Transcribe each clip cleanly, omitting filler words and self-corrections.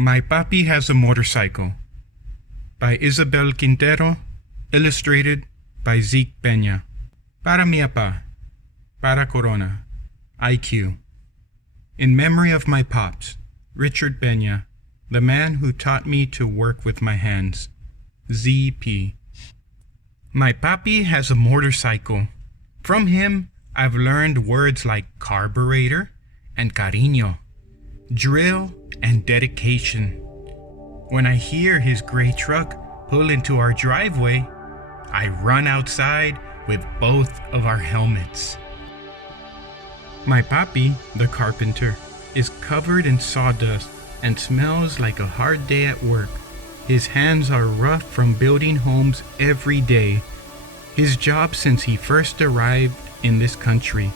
My Papi Has a Motorcycle by Isabel Quintero, illustrated by Zeke Peña. Para mi apa, para Corona, IQ. In memory of my pops, Richard Peña, the man who taught me to work with my hands, ZP. My papi has a motorcycle. From him, I've learned words like carburetor and cariño, drill and dedication. When I hear his gray truck pull into our driveway, I run outside with both of our helmets. My papi, the carpenter, is covered in sawdust and smells like a hard day at work. His hands are rough from building homes every day. His job since he first arrived in this country.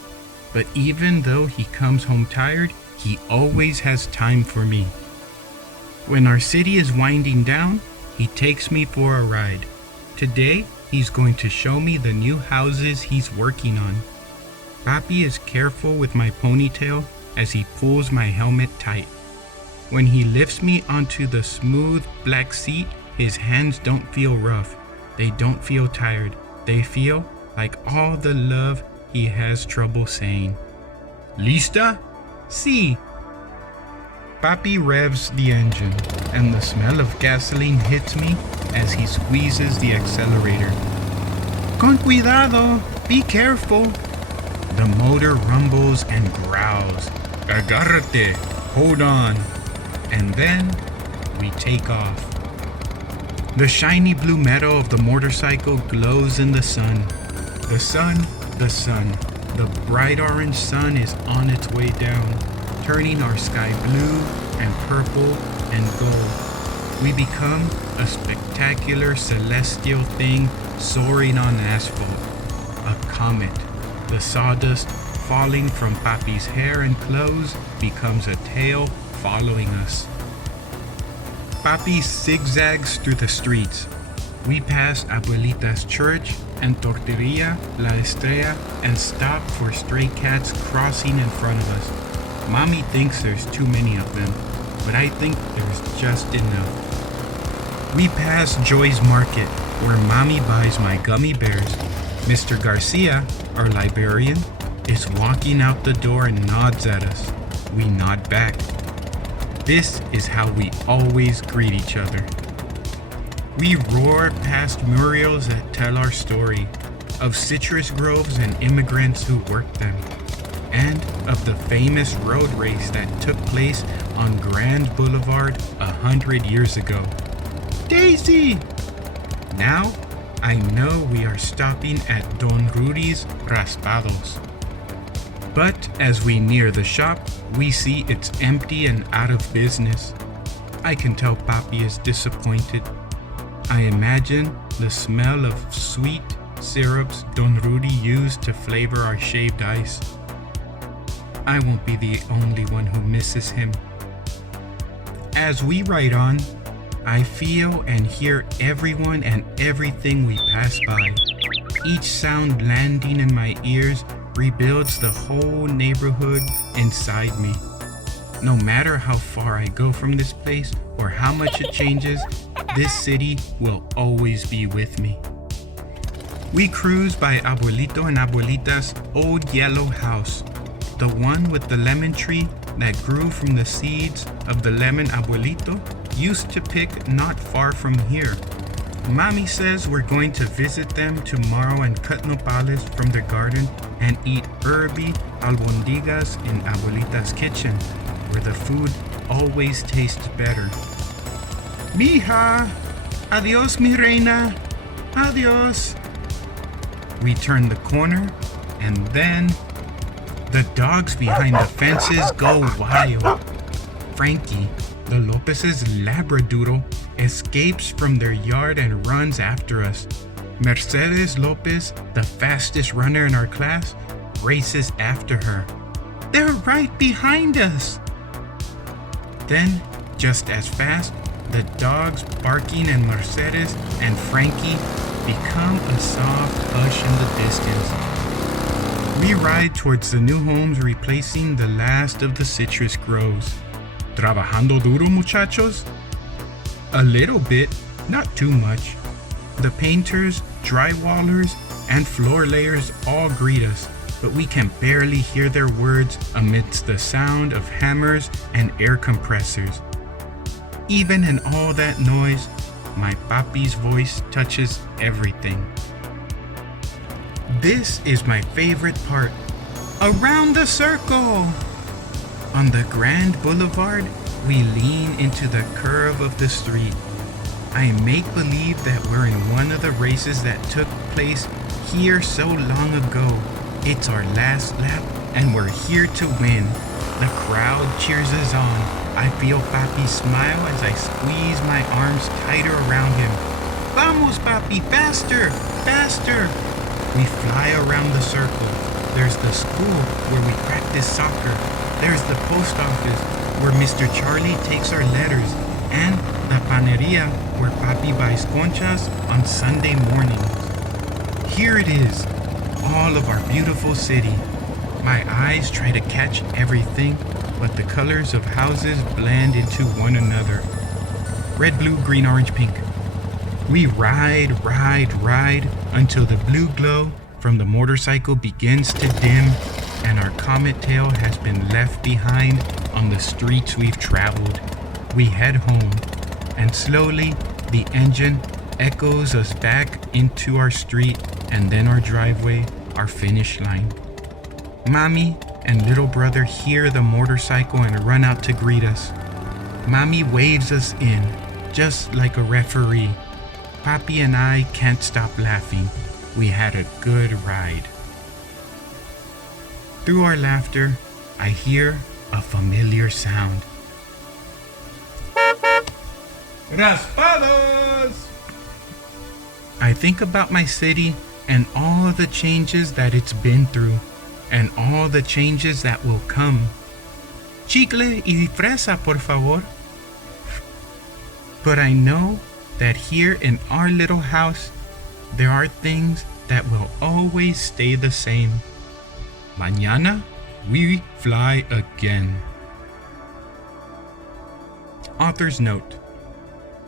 But even though he comes home tired, he always has time for me. When our city is winding down, he takes me for a ride. Today, he's going to show me the new houses he's working on. Papi is careful with my ponytail as he pulls my helmet tight. When he lifts me onto the smooth black seat, his hands don't feel rough. They don't feel tired. They feel like all the love he has trouble saying. Lista? Si. Papi revs the engine, and the smell of gasoline hits me as he squeezes the accelerator. Con cuidado, be careful. The motor rumbles and growls. Agárrate, hold on. And then we take off. The shiny blue metal of the motorcycle glows in the sun. The sun. The bright orange sun is on its way down, turning our sky blue and purple and gold. We become a spectacular celestial thing soaring on asphalt. A comet. The sawdust falling from Papi's hair and clothes becomes a tail following us. Papi zigzags through the streets. We pass Abuelita's church and Tortilleria La Estrella and stop for stray cats crossing in front of us. Mommy thinks there's too many of them, but I think there's just enough. We pass Joy's Market, where Mommy buys my gummy bears. Mr. Garcia, our librarian, is walking out the door and nods at us. We nod back. This is how we always greet each other. We roar past murals that tell our story, of citrus groves and immigrants who worked them, and of the famous road race that took place on Grand Boulevard 100 years ago. Daisy! Now, I know we are stopping at Don Rudy's Raspados. But as we near the shop, we see it's empty and out of business. I can tell Papi is disappointed. I imagine the smell of sweet syrups Don Rudy used to flavor our shaved ice. I won't be the only one who misses him. As we ride on, I feel and hear everyone and everything we pass by. Each sound landing in my ears rebuilds the whole neighborhood inside me. No matter how far I go from this place or how much it changes, this city will always be with me. We cruise by Abuelito and Abuelita's old yellow house, the one with the lemon tree that grew from the seeds of the lemon Abuelito used to pick not far from here. Mommy says we're going to visit them tomorrow and cut nopales from their garden and eat herby albondigas in Abuelita's kitchen, where the food always tastes better. Mija! Adios, mi reina! Adios! We turn the corner, and then the dogs behind the fences go wild. Frankie, the Lopez's Labradoodle, escapes from their yard and runs after us. Mercedes Lopez, the fastest runner in our class, races after her. They're right behind us! Then, just as fast, the dogs barking and Mercedes and Frankie become a soft hush in the distance. We ride towards the new homes replacing the last of the citrus groves. Trabajando duro, muchachos? A little bit, not too much. The painters, drywallers, and floor layers all greet us, but we can barely hear their words amidst the sound of hammers and air compressors. Even in all that noise, my papi's voice touches everything. This is my favorite part. Around the circle! On the Grand Boulevard, we lean into the curve of the street. I make believe that we're in one of the races that took place here so long ago. It's our last lap and we're here to win. The crowd cheers us on. I feel Papi smile as I squeeze my arms tighter around him. Vamos, Papi, faster, faster! We fly around the circle. There's the school where we practice soccer. There's the post office where Mr. Charlie takes our letters. And the paneria where Papi buys conchas on Sunday mornings. Here it is, all of our beautiful city. My eyes try to catch everything, but the colors of houses blend into one another. Red, blue, green, orange, pink. We ride until the blue glow from the motorcycle begins to dim and our comet tail has been left behind on the streets we've traveled. We head home, and slowly the engine echoes us back into our street and then our driveway, our finish line. Mommy and little brother hear the motorcycle and run out to greet us. Mommy waves us in, just like a referee. Papi and I can't stop laughing. We had a good ride. Through our laughter, I hear a familiar sound. Raspados! I think about my city and all the changes that it's been through, and all the changes that will come. Chicle y fresa, por favor. But I know that here in our little house, there are things that will always stay the same. Mañana, we fly again. Author's note.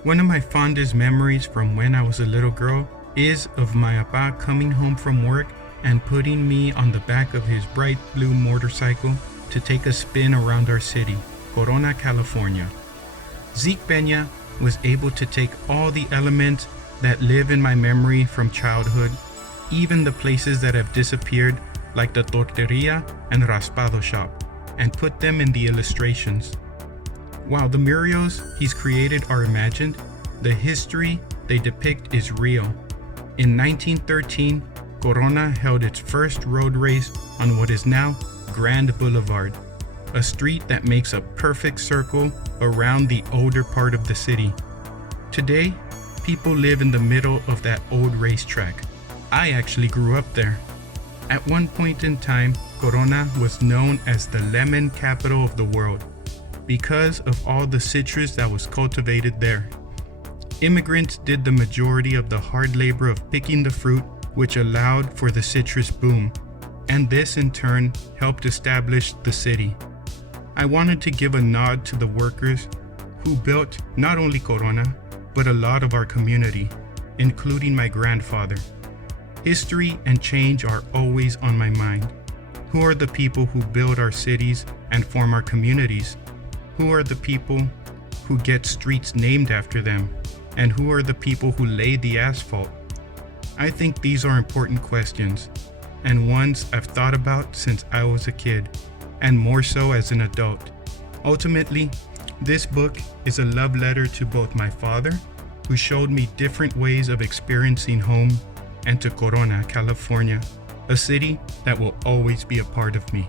One of my fondest memories from when I was a little girl is of my papa coming home from work and putting me on the back of his bright blue motorcycle to take a spin around our city, Corona, California. Zeke Peña was able to take all the elements that live in my memory from childhood, even the places that have disappeared like the torteria and raspado shop, and put them in the illustrations. While the murals he's created are imagined, the history they depict is real. In 1913, Corona held its first road race on what is now Grand Boulevard, a street that makes a perfect circle around the older part of the city. Today, people live in the middle of that old racetrack. I actually grew up there. At one point in time, Corona was known as the lemon capital of the world because of all the citrus that was cultivated there. Immigrants did the majority of the hard labor of picking the fruit, which allowed for the citrus boom, and this in turn helped establish the city. I wanted to give a nod to the workers who built not only Corona, but a lot of our community, including my grandfather. History and change are always on my mind. Who are the people who build our cities and form our communities? Who are the people who get streets named after them? And who are the people who lay the asphalt? I think these are important questions, and ones I've thought about since I was a kid, and more so as an adult. Ultimately, this book is a love letter to both my father, who showed me different ways of experiencing home, and to Corona, California, a city that will always be a part of me.